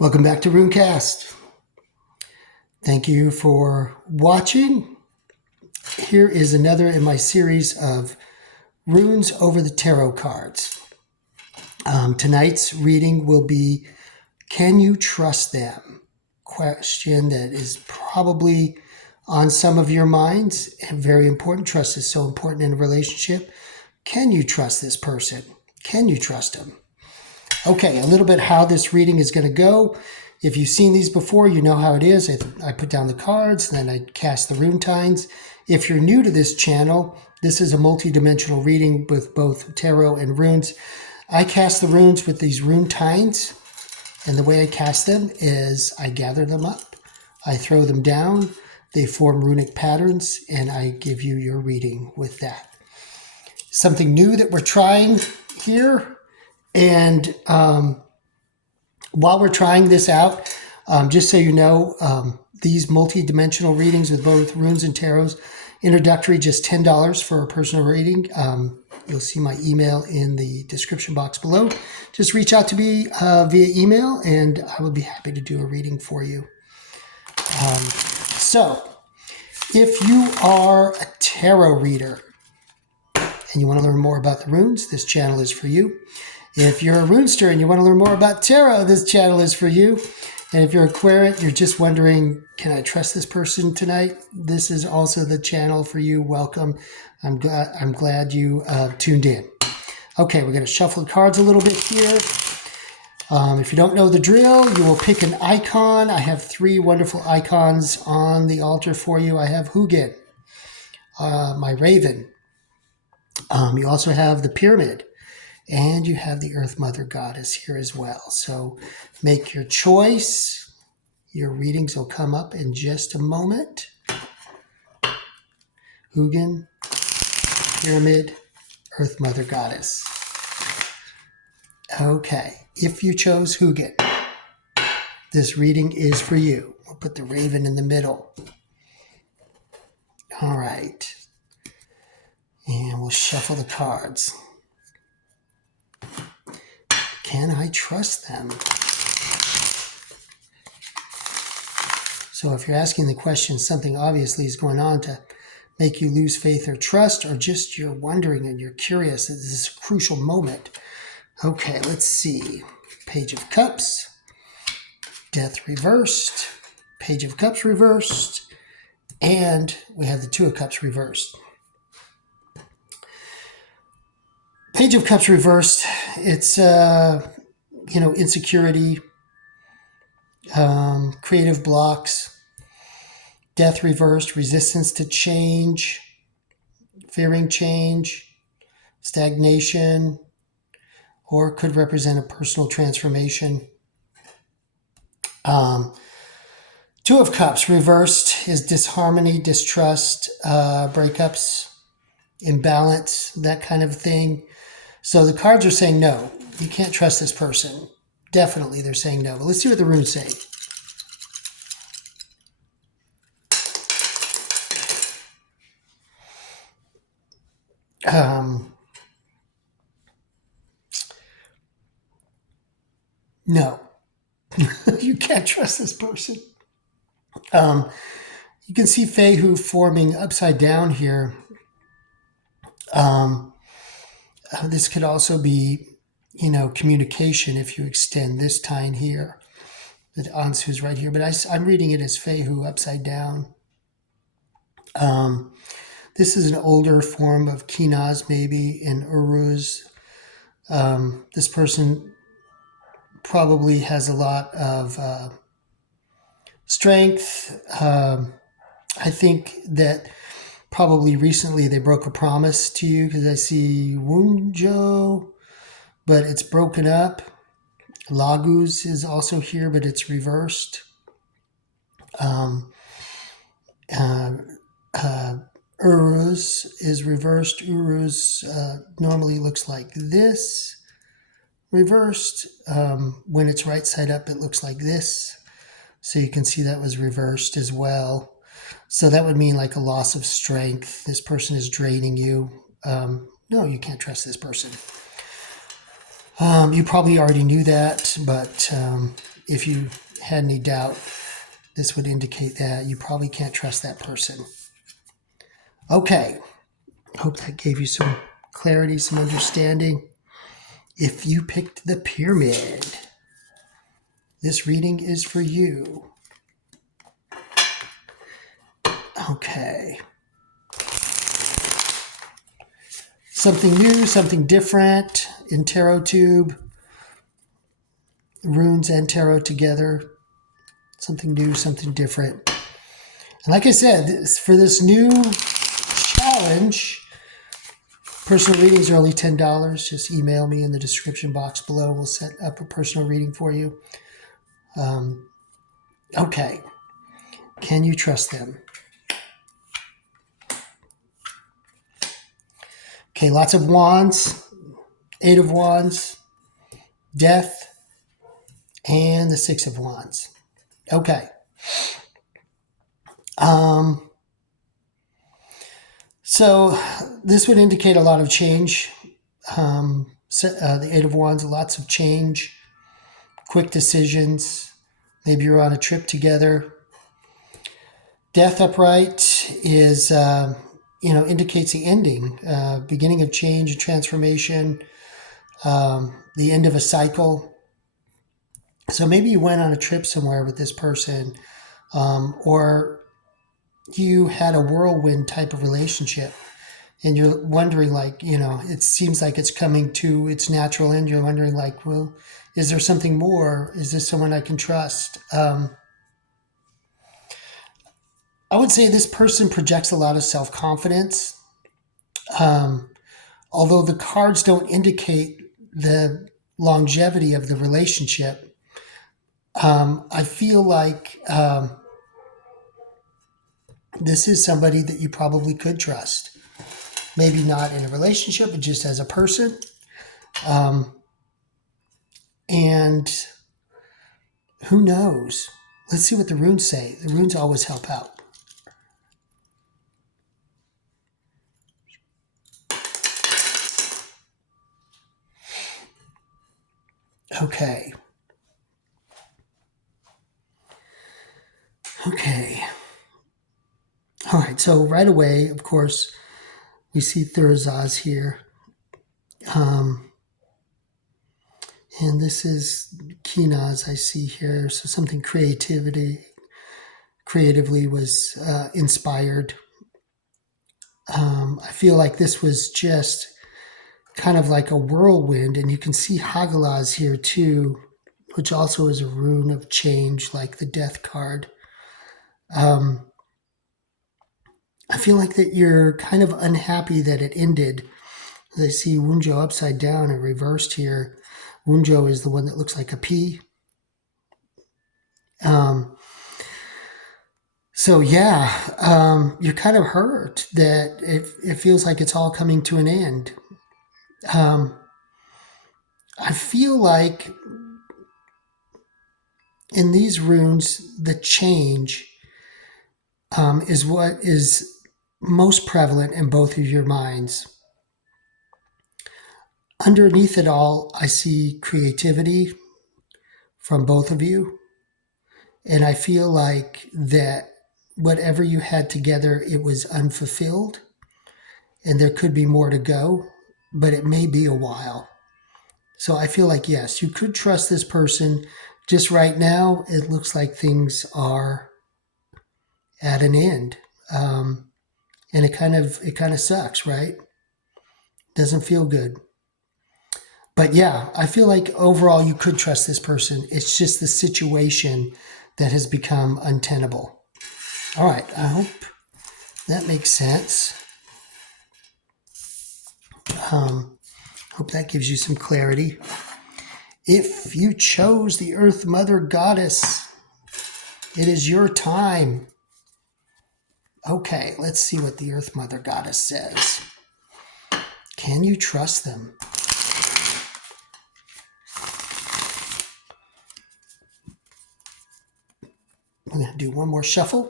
Welcome back to Runecast. Thank you for watching. Here is another in my series of runes over the tarot cards. Tonight's reading will be, can you trust them? Question that is probably on some of your minds and very important. Trust is so important in a relationship. Can you trust this person? Can you trust them? Okay, a little bit how this reading is going to go. If you've seen these before, you know how it is. I put down the cards, then I cast the rune tines. If you're new to this channel, this is a multi-dimensional reading with both tarot and runes. I cast the runes with these rune tines, and the way I cast them is I gather them up, I throw them down, they form runic patterns, and I give you your reading with that. Something new that we're trying here. And while we're trying this out, just so you know, these multi-dimensional readings with both runes and tarots, introductory, just $10 for a personal reading. You'll see my email in the description box below. Just reach out to me via email, and I would be happy to do a reading for you. So, if you are a tarot reader and you want to learn more about the runes, this channel is for you. If you're a runester and you want to learn more about tarot, this channel is for you. And if you're a querent, you're just wondering, can I trust this person tonight? This is also the channel for you. Welcome. I'm glad you tuned in. Okay, we're going to shuffle the cards a little bit here. If you don't know the drill, you will pick an icon. I have 3 wonderful icons on the altar for you. I have Hugin, my raven. You also have the pyramid. And you have the Earth Mother Goddess here as well. So make your choice. Your readings will come up in just a moment. Hugin, Pyramid, Earth Mother Goddess. Okay, if you chose Hugin, this reading is for you. We'll put the raven in the middle. All right. And we'll shuffle the cards. Can I trust them? So if you're asking the question, something obviously is going on to make you lose faith or trust, or just you're wondering and you're curious at this crucial moment. Okay, let's see. Page of Cups, Death reversed, Page of Cups reversed, and we have the Two of Cups reversed. Page of Cups reversed, it's, insecurity, creative blocks. Death reversed, resistance to change, fearing change, stagnation, or could represent a personal transformation. Two of Cups reversed is disharmony, distrust, breakups, imbalance, that kind of thing. So the cards are saying no, you can't trust this person. Definitely they're saying no. But let's see what the runes say. No, you can't trust this person. You can see Fehu forming upside down here. This could also be, communication if you extend this tine here. That Ansu's right here, but I'm reading it as Fehu upside down. This is an older form of Kinaz, maybe, in Uruz. This person probably has a lot of strength. I think that probably recently they broke a promise to you, because I see Wunjo, but it's broken up. Laguz is also here, but it's reversed. Uruz is reversed. Uruz normally looks like this. Reversed. When it's right side up, it looks like this. So you can see that was reversed as well. So that would mean like a loss of strength. This person is draining you. No, you can't trust this person. You probably already knew that, but if you had any doubt, this would indicate that you probably can't trust that person. Okay, hope that gave you some clarity, some understanding. If you picked the pyramid, this reading is for you. Okay. Something new, something different in Tarot Tube. Runes and tarot together. Something new, something different. And like I said, for this new challenge, personal readings are only $10. Just email me in the description box below. We'll set up a personal reading for you. Okay. Can you trust them? Okay, lots of wands. 8 of wands. Death. And the 6 of wands. Okay. So this would indicate a lot of change. The 8 of wands, lots of change. Quick decisions. Maybe you're on a trip together. Death upright is, indicates the ending, beginning of change and transformation, the end of a cycle. So maybe you went on a trip somewhere with this person, or you had a whirlwind type of relationship, and you're wondering, it seems like it's coming to its natural end. You're wondering, well, is there something more? Is this someone I can trust? I would say this person projects a lot of self-confidence. Although the cards don't indicate the longevity of the relationship, I feel like this is somebody that you probably could trust. Maybe not in a relationship, but just as a person. And who knows? Let's see what the runes say. The runes always help out. Okay. All right, so right away, of course, we see Thurzaz here. And this is Kinaz I see here. So something creatively was inspired. I feel like this was just kind of like a whirlwind, and you can see Hagalaz here too, which also is a rune of change, like the death card. I feel like that you're kind of unhappy that it ended. As I see Wunjo upside down and reversed here. Wunjo is the one that looks like a P. So yeah, you're kind of hurt that it feels like it's all coming to an end. I feel like in these runes, the change is what is most prevalent in both of your minds. Underneath it all, I see creativity from both of you. And I feel like that whatever you had together, it was unfulfilled. And there could be more to go, but it may be a while. So I feel like, yes, you could trust this person. Just right now, it looks like things are at an end. And it kind of sucks, right? Doesn't feel good. But yeah, I feel like overall you could trust this person. It's just the situation that has become untenable. All right, I hope that makes sense. Hope that gives you some clarity. If you chose the Earth Mother Goddess, it is your time. Okay, let's see what the Earth Mother Goddess says. Can you trust them? I'm going to do one more shuffle.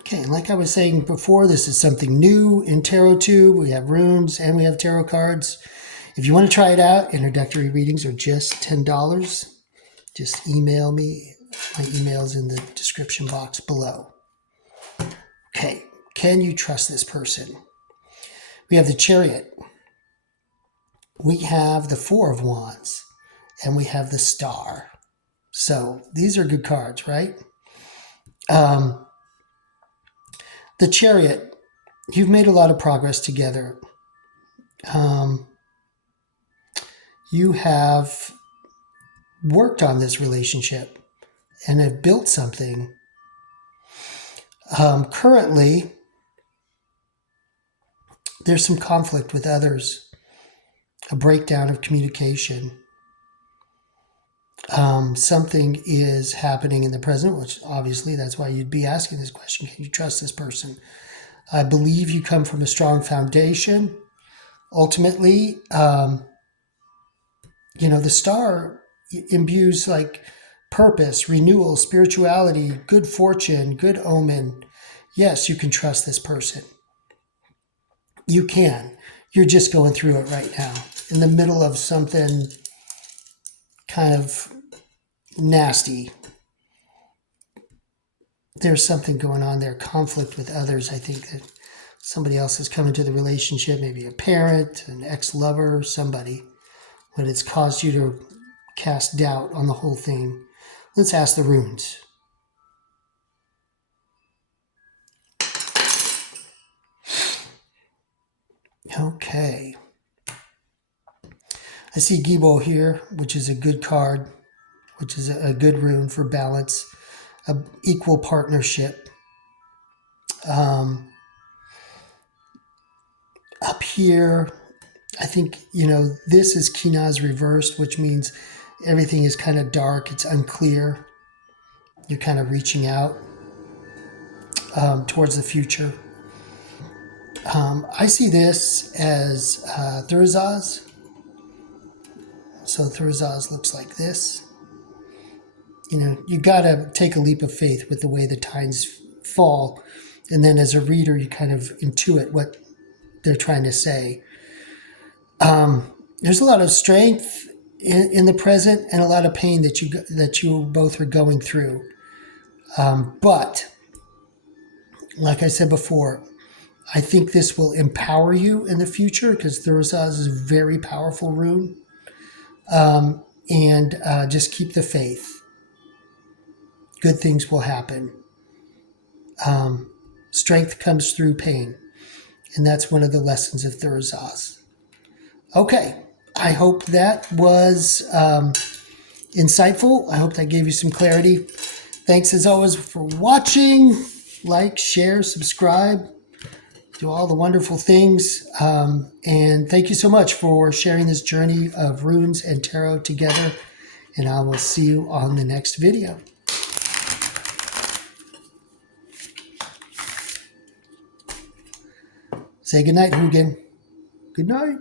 Okay, like I was saying before, this is something new in Tarot Tube. We have runes and we have tarot cards. If you want to try it out, introductory readings are just $10. Just email me. My email's in the description box below. Okay, can you trust this person? We have the Chariot. We have the Four of Wands. And we have the Star. So these are good cards, right? The Chariot, you've made a lot of progress together. You have worked on this relationship and have built something. Currently, there's some conflict with others, a breakdown of communication. Something is happening in the present, which obviously that's why you'd be asking this question. Can you trust this person? I believe you come from a strong foundation. Ultimately, the Star imbues like purpose, renewal, spirituality, good fortune, good omen. Yes, you can trust this person. You can. You're just going through it right now, in the middle of something kind of nasty. There's something going on there, conflict with others. I think that somebody else has come into the relationship, maybe a parent, an ex-lover, somebody, but it's caused you to cast doubt on the whole thing. Let's ask the runes. Okay. I see Gibo here, which is a good card, which is a good rune for balance, a equal partnership. Up here, I think, this is Kinaz reversed, which means everything is kind of dark. It's unclear. You're kind of reaching out towards the future. I see this as Thurzaz. So Thurzaz looks like this. You got to take a leap of faith with the way the times fall. And then as a reader, you kind of intuit what they're trying to say. There's a lot of strength in the present and a lot of pain that you both are going through. But like I said before, I think this will empower you in the future because Thurzaz is a very powerful rune. And just keep the faith. Good things will happen. Strength comes through pain. And that's one of the lessons of Thurzaz. Okay, I hope that was insightful. I hope that gave you some clarity. Thanks as always for watching. Like, share, subscribe. Do all the wonderful things. And thank you so much for sharing this journey of runes and tarot together. And I will see you on the next video. Say goodnight, Hugin. Good night.